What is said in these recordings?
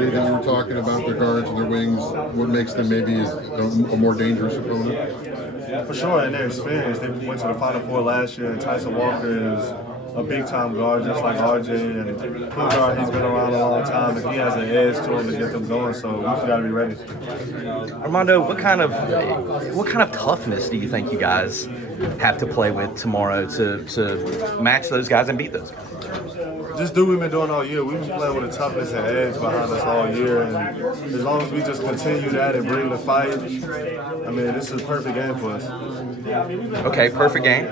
ability that you were talking about, their guards and their wings, what makes them maybe a more dangerous opponent? For sure, in their experience, they went to the Final Four last year, and Tyson Walker is a big-time guard, just like RJ, and point guard, he's been around a long time, and he has an edge to him to get them going, so we just got to be ready. Armando, what kind of toughness do you think you guys have to play with tomorrow to match those guys and beat those guys? Just do what we've been doing all year. We've been playing with a toughness and edge behind us all year, and as long as we just continue that and bring the fight, I mean, this is a perfect game for us. Okay, perfect game.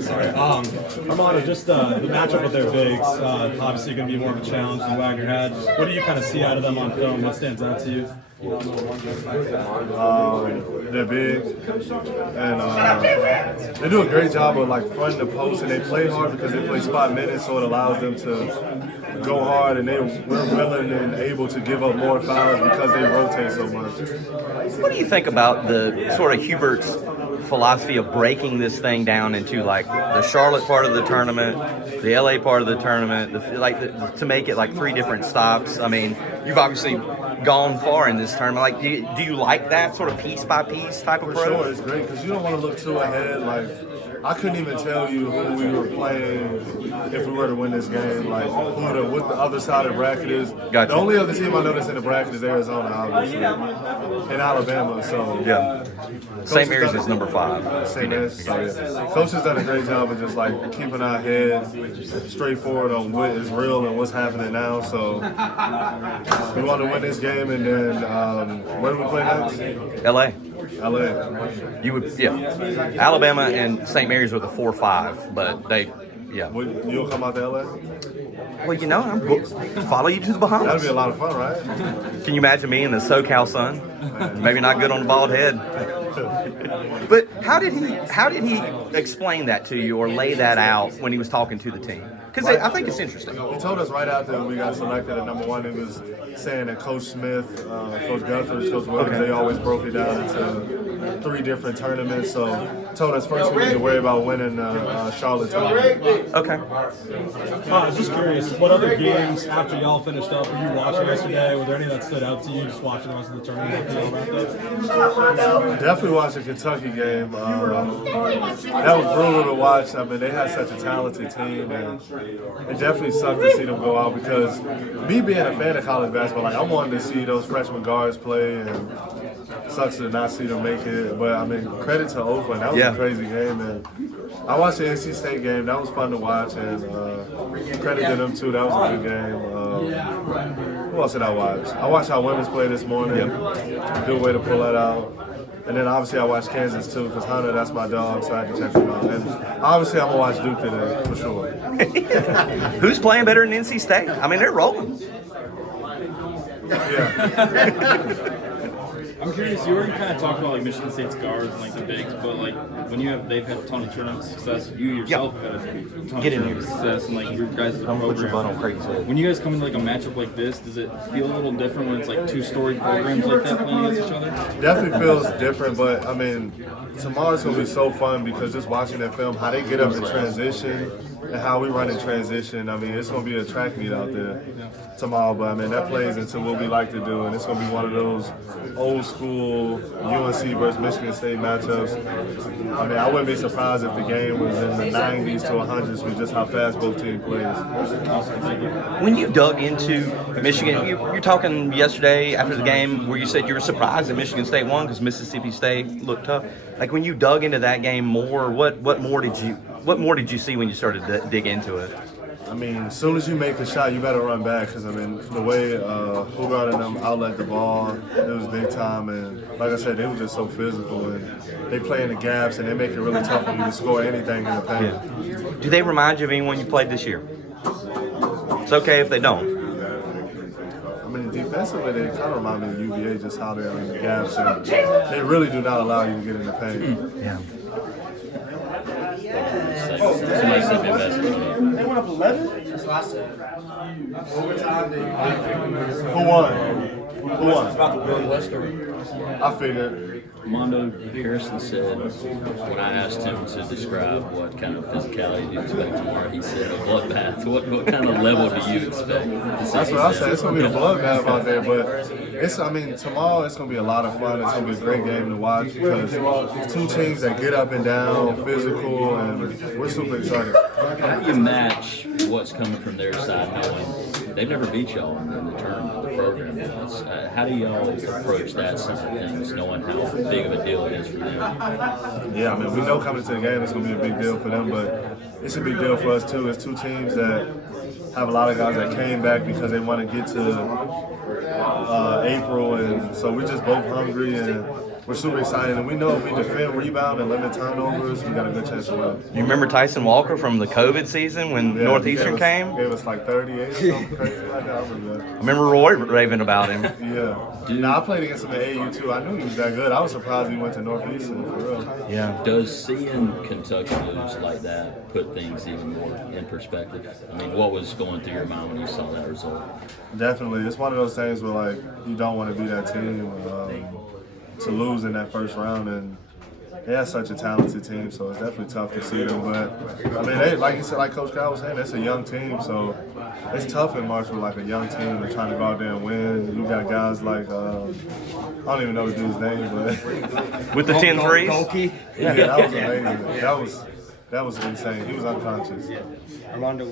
Sorry. Armando, just the matchup with their bigs, obviously going to be more of a challenge than Wagner had. What do you kind of see out of them on film? What stands out to you? They're big, and they do a great job of like fronting the post, and they play hard because they play spot minutes, so it allows them to go hard, and we're willing and able to give up more fouls because they rotate so much. What do you think about the sort of Hubert's philosophy of breaking this thing down into like the Charlotte part of the tournament, the LA part of the tournament, to make it like 3 different stops? I mean, you've obviously gone far in this tournament. Like, do you like that sort of piece by piece type of approach? For sure, it's great because you don't want to look too ahead. Like, I couldn't even tell you who we were playing if we were to win this game. Like, what the other side of the bracket is. Gotcha. The only other team I know that's in the bracket is Arizona, obviously, and Alabama. So yeah, St. Mary's is number 5. St. Mary's. So, yeah. Coach has done a great job of just like keeping our heads straightforward on what is real and what's happening now. So we want to win this game, and then where do we play next? LA. LA. You would, yeah. Alabama and St. Mary's were the 4-5, but they, yeah. You'll come out to LA? Well, you know, I'll follow you to the Bahamas. That'd be a lot of fun, right? Can you imagine me in the SoCal sun? Maybe not good on the bald head. But how did he explain that to you or lay that out when he was talking to the team? Because I think it's interesting. He told us right after we got selected at number 1, he was saying that Coach Smith, Coach Guthridge, Coach Williams, they always broke it down into 3 different tournaments. So told us first we need to worry about winning Charlotte tournament. Okay. I was just curious, what other games after y'all finished up were you watching yesterday? Were there any that stood out to you just watching the rest of the tournament after y'all wrapped up? Definitely watched the Kentucky game. That was brutal to watch. I mean, they had such a talented team, and it definitely sucked to see them go out because me being a fan of college basketball, like I wanted to see those freshman guards play, and it sucks to not see them make it. But I mean, credit to Oakland. That was a crazy game, and I watched the NC State game. That was fun to watch, and credit to them too. That was a good game. Who else did I watch? I watched our women's play this morning. Good way to pull that out. And then obviously I watched Kansas too because Hunter, that's my dog, so I can check him out. And obviously I'm going to watch Duke today, for sure. Who's playing better than NC State? I mean, they're rolling. Yeah. I'm curious, you already kind of talked about like Michigan State's guards and like the bigs, but like when they've had a ton of tournament success, you yourself have had a ton of tournament success, and like your guys' program. When you guys come into like a matchup like this, does it feel a little different when it's like 2 storied programs like that playing against each other? Definitely feels different, but I mean, tomorrow's gonna be so fun because just watching that film, how they get up in transition and how we run in transition. I mean, it's gonna be a track meet out there tomorrow, but I mean that plays into what we like to do, and it's gonna be one of those old school UNC versus Michigan State matchups. I mean, I wouldn't be surprised if the game was in the 90s to 100s with just how fast both teams plays. When you dug into Michigan, you're talking yesterday after the game where you said you were surprised that Michigan State won because Mississippi State looked tough. Like when you dug into that game more, what more did you see when you started to dig into it? I mean, as soon as you make a shot, you better run back because, I mean, the way Hugard and them outlet the ball, it was big time. And like I said, they were just so physical. And they play in the gaps, and they make it really tough for you to score anything in the paint. Yeah. Do they remind you of anyone you played this year? It's okay if they don't. I mean, defensively, they kind of remind me of UVA, just how they're in the gaps. And they really do not allow you to get in the paint. Yeah. Somebody said they best. They went up 11? what I said. Who won? Who won? About the Billy Wester. I figured. Armando Harrison said, when I asked him to describe what kind of physicality do you expect tomorrow, he said a bloodbath. What kind of level do you expect? That's what I said. It's going to be a bloodbath out there, but tomorrow it's going to be a lot of fun. It's going to be a great game to watch because it's two teams that get up and down, physical, and we're super excited. How do you match what's coming from their side knowing they've never beat y'all in the tournament, the program was? How do y'all approach that side of things, knowing how big of a deal it is for them? Yeah, I mean, we know coming to the game it's going to be a big deal for them, but it's a big deal for us too. It's two teams that have a lot of guys that came back because they want to get to April, and so we're just both hungry and we're super excited. And we know if we defend, rebound, and limit turnovers, we got a good chance to win. You remember Tyson Walker from the COVID season when Northeastern came? Gave us like 38 or something crazy like that. I remember that. I remember Roy raving about him. Yeah. Now I played against him at AU too. I knew he was that good. I was surprised he went to Northeastern for real. Yeah. Does seeing Kentucky lose like that put things even more in perspective? I mean, what was going through your mind when you saw that result? Definitely. It's one of those things where like you don't want to be that team to lose in that first round, and they have such a talented team, so it's definitely tough to see them. But I mean, like you said, like Coach Kyle was saying, it's a young team, so it's tough in March with like a young team and trying to go out there and win. You got guys like I don't even know the dude's name, but With the 10 threes? yeah, that was amazing. That was insane. He was unconscious. Armando.